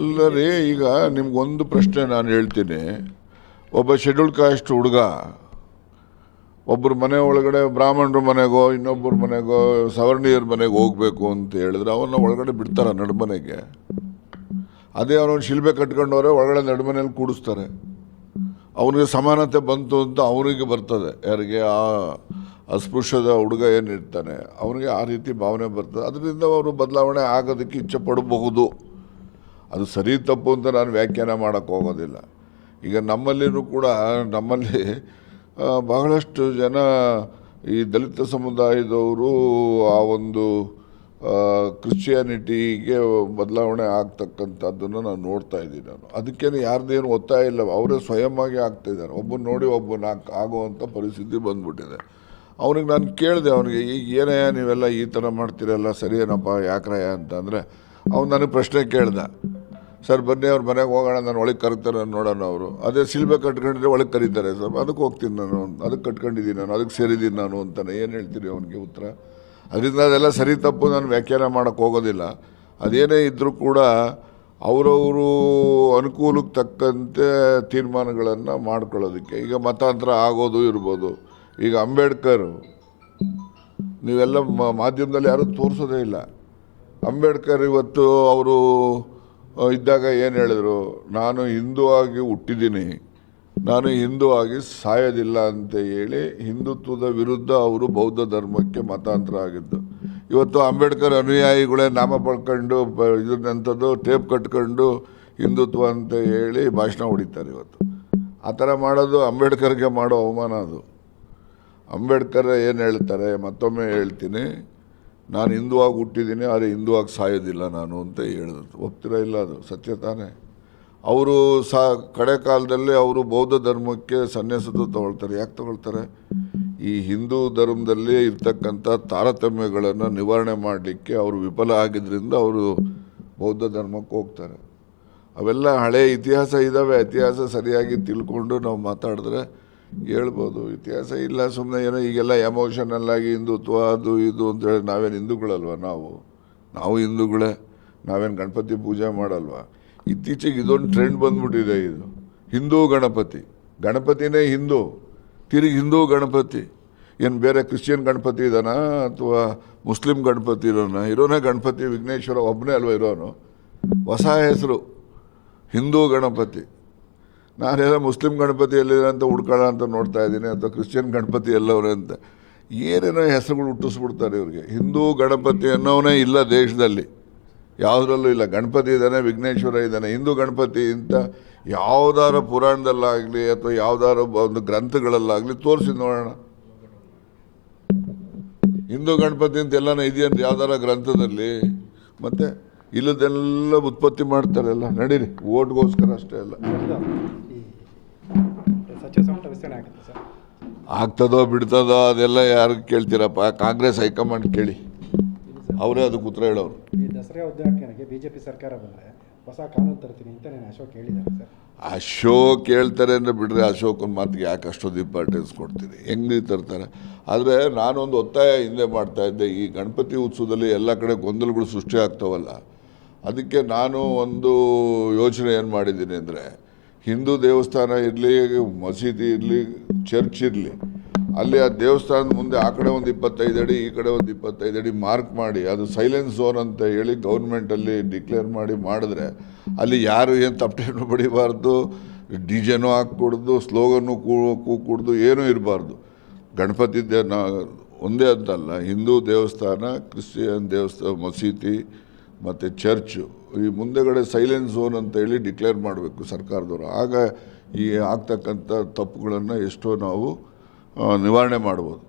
ಅಲ್ಲ ರೀ, ಈಗ ನಿಮ್ಗೊಂದು ಪ್ರಶ್ನೆ ನಾನು ಹೇಳ್ತೀನಿ. ಒಬ್ಬ ಶೆಡ್ಯೂಲ್ಡ್ ಕಾಸ್ಟ್ ಹುಡುಗ ಒಬ್ಬರ ಮನೆ ಒಳಗಡೆ ಬ್ರಾಹ್ಮಣರ ಮನೆಗೋ ಇನ್ನೊಬ್ಬರ ಮನೆಗೋ ಸವರ್ಣೀಯರ ಮನೆಗೆ ಹೋಗ್ಬೇಕು ಅಂತ ಹೇಳಿದ್ರೆ ಅವನ್ನ ಒಳಗಡೆ ಬಿಡ್ತಾರ ನಡುಮನೆಗೆ? ಅದೇ ಅವನೊಂದು ಶಿಲ್ಬೆ ಕಟ್ಕೊಂಡವ್ರೆ ಒಳಗಡೆ ನಡುಮನೆಯಲ್ಲಿ ಕೂಡಿಸ್ತಾರೆ. ಅವನಿಗೆ ಸಮಾನತೆ ಬಂತು ಅಂತ ಅವನಿಗೆ ಬರ್ತದೆ. ಯಾರಿಗೆ? ಆ ಅಸ್ಪೃಶ್ಯದ ಹುಡುಗ ಏನಿರ್ತಾನೆ ಅವನಿಗೆ ಆ ರೀತಿ ಭಾವನೆ ಬರ್ತದೆ. ಅದರಿಂದ ಅವರು ಬದಲಾವಣೆ ಆಗೋದಕ್ಕೆ ಇಚ್ಛೆ ಪಡಬಹುದು. ಅದು ಸರಿ ತಪ್ಪು ಅಂತ ನಾನು ವ್ಯಾಖ್ಯಾನ ಮಾಡೋಕ್ಕೆ ಹೋಗೋದಿಲ್ಲ. ಈಗ ನಮ್ಮಲ್ಲಿನೂ ಕೂಡ ನಮ್ಮಲ್ಲಿ ಬಹಳಷ್ಟು ಜನ ಈ ದಲಿತ ಸಮುದಾಯದವರು ಆ ಒಂದು ಕ್ರಿಶ್ಚಿಯಾನಿಟಿಗೆ ಬದಲಾವಣೆ ಆಗ್ತಕ್ಕಂಥದ್ದನ್ನು ನಾನು ನೋಡ್ತಾ ಇದ್ದೀನಿ. ಅದಕ್ಕೇನು ಯಾರ್ದೇನು ಒತ್ತಾಯ ಇಲ್ಲ, ಅವರೇ ಸ್ವಯಂವಾಗಿ ಆಗ್ತಾಯಿದ್ದಾರೆ. ಒಬ್ಬನ ನೋಡಿ ಒಬ್ಬನ ಆಗುವಂಥ ಪರಿಸ್ಥಿತಿ ಬಂದ್ಬಿಟ್ಟಿದೆ. ಅವ್ನಿಗೆ ನಾನು ಕೇಳಿದೆ, ಅವನಿಗೆ ಈಗ ಏನಯ್ಯ ನೀವೆಲ್ಲ ಈ ಥರ ಮಾಡ್ತೀರಲ್ಲ ಸರಿಯೇನಪ್ಪ ಯಾಕ್ರಯ್ಯ ಅಂತಂದರೆ ಅವ್ನು ನನಗೆ ಪ್ರಶ್ನೆ ಕೇಳ್ದ. ಸರ್ ಬನ್ನಿ ಅವ್ರ ಮನೆಗೆ ಹೋಗೋಣ, ನಾನು ಒಳಗೆ ಕರೀತಾರೆ ನೋಡೋಣ. ಅವರು ಅದೇ ಶಿಲ್ಬೆ ಕಟ್ಕೊಂಡಿದ್ರೆ ಒಳಗೆ ಕರೀತಾರೆ ಸರ್, ಅದಕ್ಕೆ ಹೋಗ್ತೀನಿ ನಾನು, ಅದಕ್ಕೆ ಕಟ್ಕೊಂಡಿದ್ದೀನಿ ನಾನು, ಅದಕ್ಕೆ ಸೇರಿದ್ದೀನಿ ನಾನು ಅಂತಾನೆ. ಏನು ಹೇಳ್ತೀರಿ ಅವನಿಗೆ ಉತ್ತರ? ಅದರಿಂದ ಅದೆಲ್ಲ ಸರಿ ತಪ್ಪು ನಾನು ವ್ಯಾಖ್ಯಾನ ಮಾಡೋಕ್ಕೆ ಹೋಗೋದಿಲ್ಲ. ಅದೇನೇ ಇದ್ದರೂ ಕೂಡ ಅವರವರು ಅನುಕೂಲಕ್ಕೆ ತಕ್ಕಂತೆ ತೀರ್ಮಾನಗಳನ್ನು ಮಾಡ್ಕೊಳ್ಳೋದಕ್ಕೆ ಈಗ ಮತಾಂತರ ಆಗೋದು ಇರ್ಬೋದು. ಈಗ ಅಂಬೇಡ್ಕರ್ ನೀವೆಲ್ಲ ಮಾಧ್ಯಮದಲ್ಲಿ ಯಾರೂ ತೋರಿಸೋದೇ ಇಲ್ಲ. ಅಂಬೇಡ್ಕರ್ ಇವತ್ತು ಅವರು ಇದ್ದಾಗ ಏನು ಹೇಳಿದ್ರು? ನಾನು ಹಿಂದೂ ಆಗಿ ಹುಟ್ಟಿದ್ದೀನಿ, ನಾನು ಹಿಂದೂ ಆಗಿ ಸಾಯೋದಿಲ್ಲ ಅಂತ ಹೇಳಿ ಹಿಂದುತ್ವದ ವಿರುದ್ಧ ಅವರು ಬೌದ್ಧ ಧರ್ಮಕ್ಕೆ ಮತಾಂತರ ಆಗಿದ್ದು. ಇವತ್ತು ಅಂಬೇಡ್ಕರ್ ಅನುಯಾಯಿಗಳೇ ನಾಮ ಪಡ್ಕೊಂಡು ಇದನ್ನಂಥದ್ದು ಟೇಪ್ ಕಟ್ಕೊಂಡು ಹಿಂದುತ್ವ ಅಂತ ಹೇಳಿ ಭಾಷಣ ಹೊಡಿತಾರೆ. ಇವತ್ತು ಆ ಥರ ಮಾಡೋದು ಅಂಬೇಡ್ಕರ್ಗೆ ಮಾಡೋ ಅವಮಾನ. ಅದು ಅಂಬೇಡ್ಕರ್ ಏನು ಹೇಳ್ತಾರೆ, ಮತ್ತೊಮ್ಮೆ ಹೇಳ್ತೀನಿ, ನಾನು ಹಿಂದುವಾಗಿ ಹುಟ್ಟಿದ್ದೀನಿ ಆದರೆ ಹಿಂದುವಾಗಿ ಸಾಯೋದಿಲ್ಲ ನಾನು ಅಂತ ಹೇಳಿದ್ರು. ಒಪ್ತೀರಾ? ಇಲ್ಲ, ಅದು ಸತ್ಯ ತಾನೇ. ಅವರು ಕಡೆ ಕಾಲದಲ್ಲಿ ಅವರು ಬೌದ್ಧ ಧರ್ಮಕ್ಕೆ ಸನ್ಯಾಸತ್ವ ತಗೊಳ್ತಾರೆ. ಯಾಕೆ ತಗೊಳ್ತಾರೆ? ಈ ಹಿಂದೂ ಧರ್ಮದಲ್ಲಿ ಇರ್ತಕ್ಕಂಥ ತಾರತಮ್ಯಗಳನ್ನು ನಿವಾರಣೆ ಮಾಡಲಿಕ್ಕೆ ಅವರು ವಿಫಲ ಆಗಿದ್ದರಿಂದ ಅವರು ಬೌದ್ಧ ಧರ್ಮಕ್ಕೆ ಹೋಗ್ತಾರೆ. ಅವೆಲ್ಲ ಹಳೆಯ ಇತಿಹಾಸ ಇದ್ದಾವೆ. ಇತಿಹಾಸ ಸರಿಯಾಗಿ ತಿಳ್ಕೊಂಡು ನಾವು ಮಾತಾಡಿದ್ರೆ ಹೇಳ್ಬೋದು. ಇತಿಹಾಸ ಇಲ್ಲ ಸುಮ್ಮನೆ ಏನೋ ಈಗೆಲ್ಲ ಎಮೋಷನಲ್ ಆಗಿ ಹಿಂದುತ್ವ ಅದು ಇದು ಅಂತೇಳಿ ನಾವೇನು ಹಿಂದೂಗಳಲ್ವ? ನಾವು ಹಿಂದೂಗಳೇ. ನಾವೇನು ಗಣಪತಿ ಪೂಜೆ ಮಾಡಲ್ವ? ಇತ್ತೀಚೆಗೆ ಇದೊಂದು ಟ್ರೆಂಡ್ ಬಂದ್ಬಿಟ್ಟಿದೆ. ಇದು ಹಿಂದೂ ಗಣಪತಿ, ಗಣಪತಿನೇ ಹಿಂದೂ, ತಿರುಗಿ ಹಿಂದೂ ಗಣಪತಿ. ಏನು ಬೇರೆ ಕ್ರಿಶ್ಚಿಯನ್ ಗಣಪತಿ ಇದಾನ ಅಥವಾ ಮುಸ್ಲಿಂ ಗಣಪತಿ ಇರೋನೇ ಗಣಪತಿ ವಿಘ್ನೇಶ್ವರ ಒಬ್ಬನೇ ಅಲ್ವ ಇರೋನು? ಹೊಸ ಹೆಸರು ಹಿಂದೂ ಗಣಪತಿ. ನಾನೆಲ್ಲ ಮುಸ್ಲಿಂ ಗಣಪತಿ ಎಲ್ಲಿದೆ ಅಂತ ಹುಡ್ಕೊಳ್ಳೋ ಅಂತ ನೋಡ್ತಾ ಇದ್ದೀನಿ, ಅಥವಾ ಕ್ರಿಶ್ಚಿಯನ್ ಗಣಪತಿ ಎಲ್ಲವರೇ ಅಂತ. ಏನೇನೋ ಹೆಸರುಗಳು ಹುಟ್ಟಿಸ್ಬಿಡ್ತಾರೆ ಇವ್ರಿಗೆ. ಹಿಂದೂ ಗಣಪತಿ ಅನ್ನೋವನೇ ಇಲ್ಲ ದೇಶದಲ್ಲಿ, ಯಾವುದ್ರಲ್ಲೂ ಇಲ್ಲ. ಗಣಪತಿ ಇದ್ದಾನೆ, ವಿಘ್ನೇಶ್ವರ ಇದ್ದಾನೆ. ಹಿಂದೂ ಗಣಪತಿ ಅಂತ ಯಾವುದಾರ ಪುರಾಣದಲ್ಲಾಗಲಿ ಅಥವಾ ಯಾವುದಾರ ಒಂದು ಗ್ರಂಥಗಳಲ್ಲಾಗಲಿ ತೋರಿಸಿ ನೋಡೋಣ. ಹಿಂದೂ ಗಣಪತಿ ಅಂತ ಎಲ್ಲನೂ ಇದೆಯಂತ ಯಾವ್ದಾರ ಗ್ರಂಥದಲ್ಲಿ? ಮತ್ತು ಇಲ್ಲದೆಲ್ಲ ಉತ್ಪತ್ತಿ ಮಾಡ್ತಾರೆಲ್ಲ. ನಡೀರಿ, ಓಟ್ಗೋಸ್ಕರ ಅಷ್ಟೇ ಎಲ್ಲ. ಆಗ್ತದೋ ಬಿಡ್ತದೋ ಅದೆಲ್ಲ ಯಾರು ಕೇಳ್ತೀರಪ್ಪ? ಕಾಂಗ್ರೆಸ್ ಹೈಕಮಾಂಡ್ ಕೇಳಿ, ಅವರೇ ಅದಕ್ಕೆ ಉತ್ತರ ಹೇಳೋರು. ಈ ದಸರಾ ಉದ್ಘಾಟನೆಗೆ ಬಿಜೆಪಿ ಸರ್ಕಾರ ಬಂದರೆ ಹೊಸ ಕಾನೂನು ತರ್ತೀನಿ ಅಂತ ನಾನು ಅಶೋಕ್ ಹೇಳಿದ್ದಾರೆ ಸರ್. ಅಶೋಕ್ ಹೇಳ್ತಾರೆ ಅಂದರೆ ಬಿಡ್ರೆ, ಅಶೋಕನ ಮಾತಿಗೆ ಯಾಕೆ ಅಷ್ಟೊಂದು ಇಂಪಾರ್ಟೆನ್ಸ್ ಕೊಡ್ತೀರಿ? ಹೆಂಗೆ ತರ್ತಾರೆ? ಆದರೆ ನಾನೊಂದು ಒತ್ತಾಯ ಹಿಂದೆ ಮಾಡ್ತಾಯಿದ್ದೆ. ಈ ಗಣಪತಿ ಉತ್ಸವದಲ್ಲಿ ಎಲ್ಲ ಕಡೆ ಗೊಂದಲಗಳು ಸೃಷ್ಟಿ ಆಗ್ತಾವಲ್ಲ, ಅದಕ್ಕೆ ನಾನು ಒಂದು ಯೋಚನೆ ಏನು ಮಾಡಿದ್ದೀನಿ ಅಂದರೆ, ಹಿಂದೂ ದೇವಸ್ಥಾನ ಇರಲಿ, ಮಸೀದಿ ಇರಲಿ, ಚರ್ಚ್ ಇರಲಿ, ಅಲ್ಲಿ ಆ ದೇವಸ್ಥಾನದ ಮುಂದೆ ಆ ಕಡೆ ಒಂದು 25 ಅಡಿ ಈ ಕಡೆ ಒಂದು 25 ಅಡಿ ಮಾರ್ಕ್ ಮಾಡಿ ಅದು ಸೈಲೆನ್ಸ್ ಝೋನ್ ಅಂತ ಹೇಳಿ ಗೌರ್ಮೆಂಟಲ್ಲಿ ಡಿಕ್ಲೇರ್ ಮಾಡಿದ್ರೆ ಅಲ್ಲಿ ಯಾರು ಏನು ತಪ್ಪೇನು ಬಡಿಬಾರ್ದು, ಡಿಜೆನೂ ಹಾಕ್ಕೊಡ್ದು, ಸ್ಲೋಗನ್ನು ಕೂಡ್ದು ಏನೂ ಇರಬಾರ್ದು. ಗಣಪತಿ ಒಂದೇ ಅಂತಲ್ಲ, ಹಿಂದೂ ದೇವಸ್ಥಾನ, ಕ್ರಿಶ್ಚಿಯನ್ ದೇವಸ್ಥಾನ, ಮಸೀದಿ ಮತ್ತು ಚರ್ಚು ಈ ಮುಂದೆಗಡೆ ಸೈಲೆನ್ಸ್ ಝೋನ್ ಅಂತ ಹೇಳಿ ಡಿಕ್ಲೇರ್ ಮಾಡಬೇಕು ಸರ್ಕಾರದವರು. ಆಗ ಈ ಆಗ್ತಕ್ಕಂಥ ತಪ್ಪುಗಳನ್ನು ಎಷ್ಟೋ ನಾವು ನಿವಾರಣೆ ಮಾಡ್ಬೋದು.